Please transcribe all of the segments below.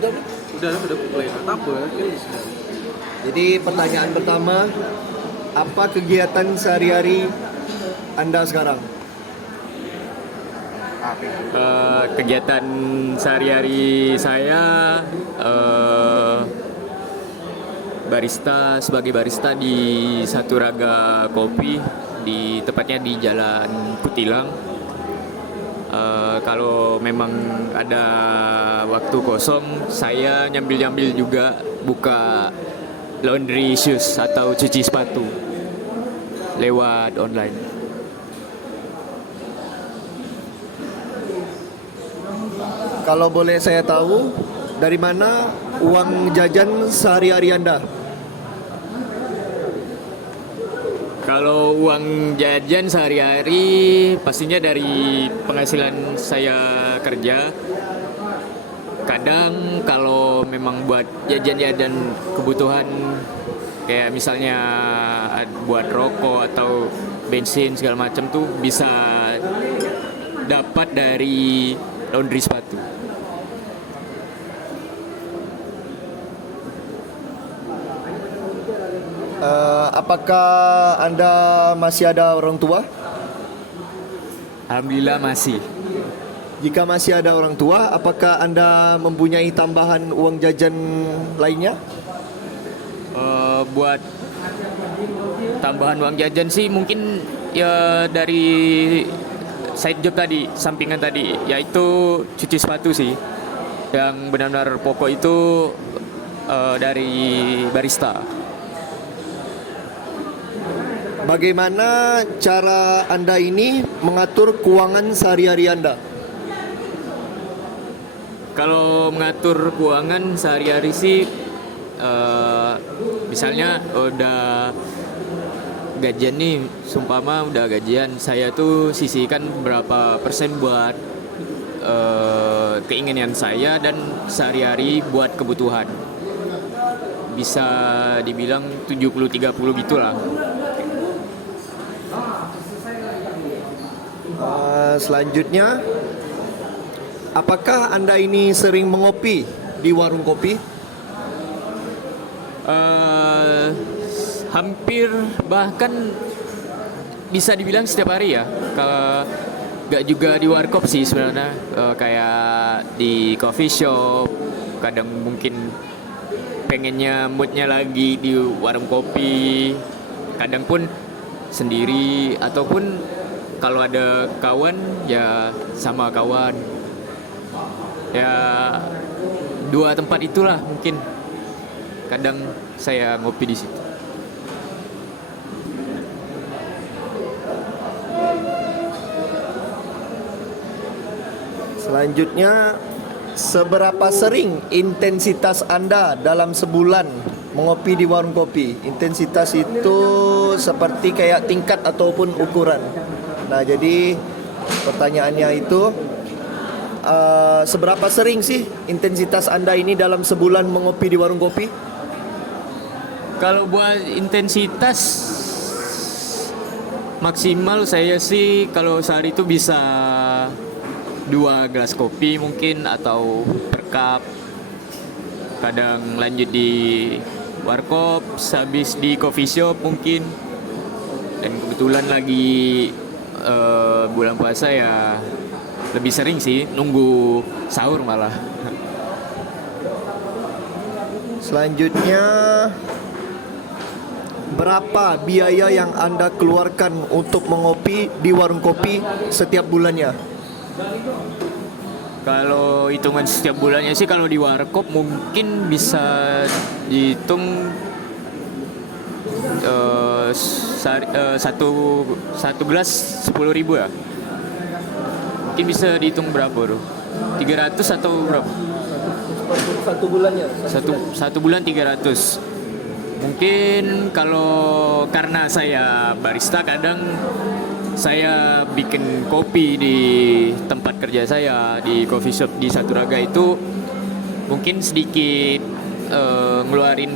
Udah play. Apa ya? Jadi pertanyaan pertama, apa kegiatan sehari-hari Anda sekarang? Kegiatan sehari-hari saya sebagai barista di Satu Raga Kopi, tepatnya di Jalan Kutilang. Kalau memang ada waktu kosong, saya nyambil juga buka laundry shoes atau cuci sepatu lewat online. Kalau boleh saya tahu, dari mana uang jajan sehari-hari Anda? Kalau uang jajan sehari-hari pastinya dari penghasilan saya kerja. Kadang kalau memang buat jajan-jajan kebutuhan kayak misalnya buat rokok atau bensin segala macam tuh bisa dapat dari laundry sepatu. Apakah Anda masih ada orang tua? Alhamdulillah masih. Jika masih ada orang tua, apakah Anda mempunyai tambahan uang jajan lainnya? Buat tambahan uang jajan sih mungkin ya dari side job tadi, sampingan tadi, yaitu cuci sepatu sih. Yang benar-benar pokok itu dari barista. Bagaimana cara Anda ini mengatur keuangan sehari-hari Anda? Kalau mengatur keuangan sehari-hari sih, misalnya udah gajian nih, sumpama udah gajian, saya tuh sisihkan berapa persen buat keinginan saya dan sehari-hari buat kebutuhan. Bisa dibilang 70-30 gitulah. Selanjutnya, apakah Anda ini sering mengopi di warung kopi? Hampir bahkan bisa dibilang setiap hari ya. Gak juga di warkop sih sebenarnya, kayak di coffee shop. Kadang mungkin pengennya moodnya lagi di warung kopi. Kadang pun sendiri ataupun kalau ada kawan ya sama kawan. Ya dua tempat itulah mungkin kadang saya ngopi di situ. Selanjutnya, seberapa sering intensitas Anda dalam sebulan mengopi di warung kopi? Intensitas itu seperti kayak tingkat ataupun ukuran. Nah, jadi pertanyaannya itu, seberapa sering sih intensitas Anda ini dalam sebulan mengopi di warung kopi? Kalau buat intensitas maksimal saya sih kalau sehari itu bisa 2 gelas kopi mungkin atau per cup. Kadang lanjut di warkop, habis di coffee shop mungkin. Dan kebetulan lagi bulan puasa ya lebih sering sih nunggu sahur malah. Selanjutnya, berapa biaya yang Anda keluarkan untuk mengopi di warung kopi setiap bulannya? Kalau hitungan setiap bulannya sih kalau di warkop mungkin bisa dihitung satu gelas 10.000 ya. Mungkin bisa dihitung berapa tuh? 300 atau berapa? Satu bulannya? Satu bulan 300. Mungkin kalau karena saya barista, kadang saya bikin kopi di tempat kerja saya di coffee shop di Satu Raga itu mungkin sedikit ngeluarin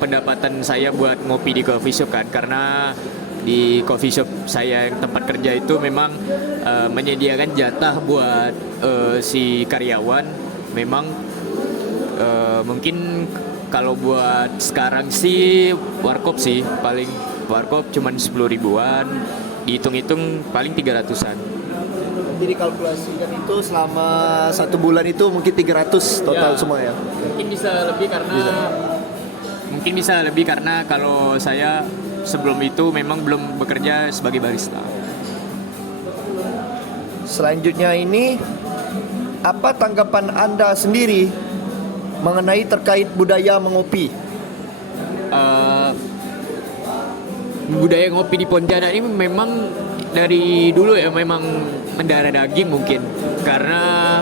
pendapatan saya buat ngopi di coffee shop kan, karena di coffee shop saya yang tempat kerja itu memang menyediakan jatah buat si karyawan. Memang Mungkin kalau buat sekarang sih warkop sih paling, warkop cuman 10 ribuan, dihitung-hitung paling 300-an. Jadi dikalkulasikan itu selama 1 bulan itu mungkin 300 total Ya, semua ya. Mungkin bisa lebih karena kalau saya sebelum itu memang belum bekerja sebagai barista. Selanjutnya ini, apa tanggapan Anda sendiri mengenai terkait budaya mengopi? Budaya ngopi di Pontianak ini memang dari dulu ya memang mendarah daging mungkin, karena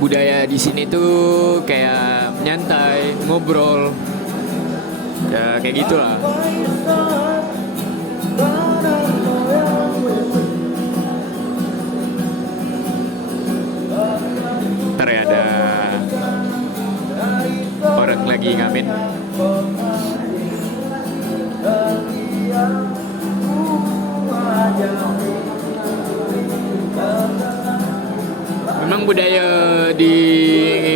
budaya di sini tuh kayak nyantai, ngobrol, ya kayak gitulah. Ntar ya ada orang lagi ngamen. Memang budaya di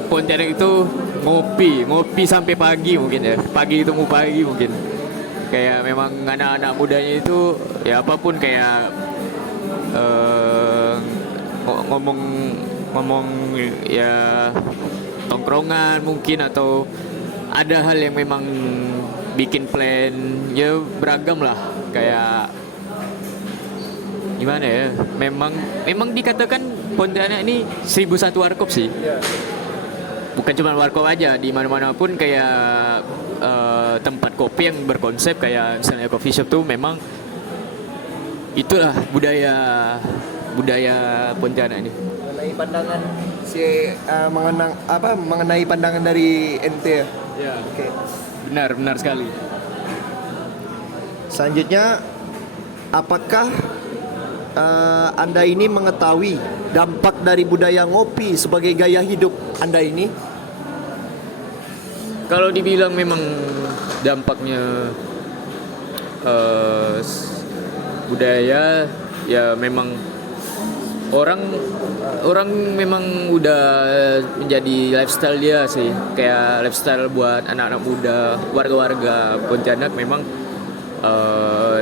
Pontianak itu ngopi sampai pagi mungkin ya. Pagi itu mau pagi mungkin. Kayak memang anak-anak mudanya itu ya apapun kayak ngomong ya tongkrongan mungkin, atau ada hal yang memang bikin plan ya beragam lah, kayak gimana ya, memang dikatakan Pontianak ini 1001 warkop sih. Bukan cuma warkop aja, di mana-mana pun kayak tempat kopi yang berkonsep kayak misalnya coffee shop tuh memang itulah budaya Pontianak ini. Mengenai pandangan mengenai pandangan dari NT ya. Ya, Oke. benar sekali. Selanjutnya, apakah Anda ini mengetahui dampak dari budaya ngopi sebagai gaya hidup Anda ini? Kalau dibilang memang dampaknya budaya ya memang orang memang udah menjadi lifestyle dia sih, kayak lifestyle buat anak-anak muda, warga-warga Pontianak memang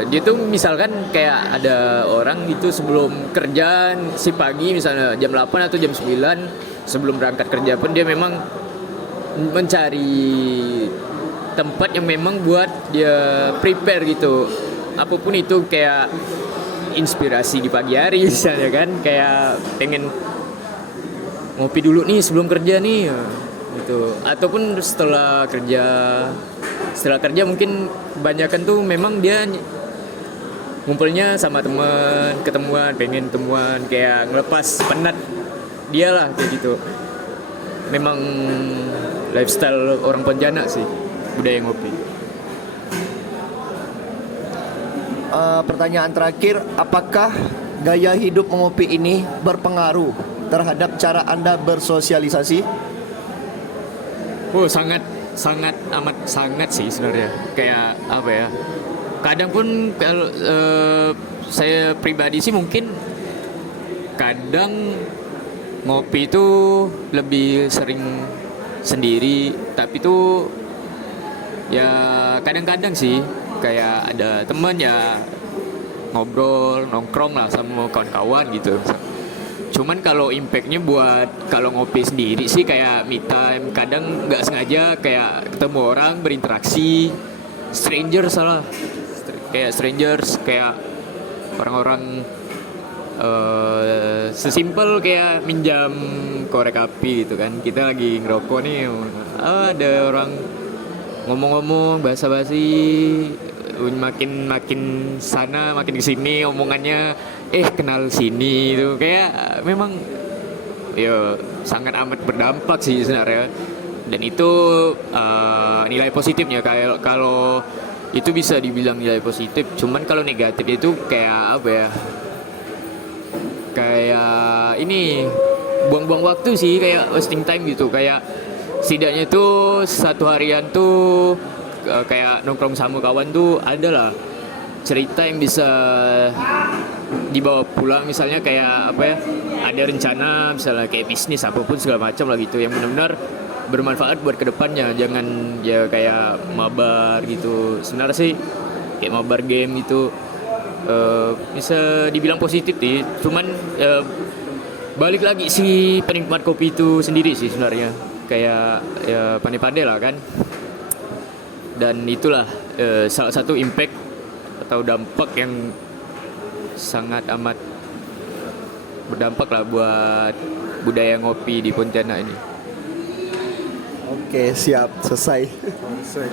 dia tuh misalkan kayak ada orang itu sebelum kerjaan si pagi misalnya jam 8 atau jam 9 sebelum berangkat kerja pun dia memang mencari tempat yang memang buat dia prepare gitu, apapun itu, kayak inspirasi di pagi hari misalnya kan, kayak pengen ngopi dulu nih sebelum kerja nih gitu, ataupun setelah kerja mungkin kebanyakan tuh memang dia ngumpulnya sama teman, pengen ketemuan kayak ngelepas penat dia lah kayak gitu. Memang lifestyle orang Pontianak sih budaya ngopi. Pertanyaan terakhir, apakah gaya hidup mengopi ini berpengaruh terhadap cara Anda bersosialisasi? Oh, amat sangat sih sebenarnya. Kayak apa ya? Kadang pun kalau saya pribadi sih mungkin kadang ngopi itu lebih sering sendiri, tapi tuh ya kadang-kadang sih kayak ada temen ya ngobrol nongkrong lah sama kawan-kawan gitu. Cuman kalau impactnya buat kalau ngopi sendiri sih kayak me time, kadang nggak sengaja kayak ketemu orang berinteraksi, strangers kayak orang-orang sesimpel kayak minjam korek api gitu kan, kita lagi ngerokok nih, ada orang ngomong-ngomong basa-basi, makin sana makin kesini omongannya, kenal sini itu kayak memang ya sangat amat berdampak sih sebenarnya, dan itu nilai positifnya kayak kalau itu bisa dibilang nilai positif. Cuman kalau negatif itu kayak apa ya, kayak ini buang-buang waktu sih, kayak wasting time gitu, kayak setidaknya tuh satu harian tuh kayak nongkrong sama kawan tuh adalah cerita yang bisa dibawa pulang, misalnya kayak apa ya, ada rencana misalnya kayak bisnis apapun segala macam lah gitu, yang benar-benar bermanfaat buat kedepannya. Jangan ya kayak mabar gitu. Sebenarnya sih kayak mabar game itu bisa dibilang positif sih. Cuman balik lagi si penikmat kopi itu sendiri sih sebenarnya. Kayak ya pandai-pandai lah kan. Dan itulah salah satu impact atau dampak yang sangat amat berdampak lah buat budaya ngopi di Pontianak ini. Oke, siap, selesai. Selesai.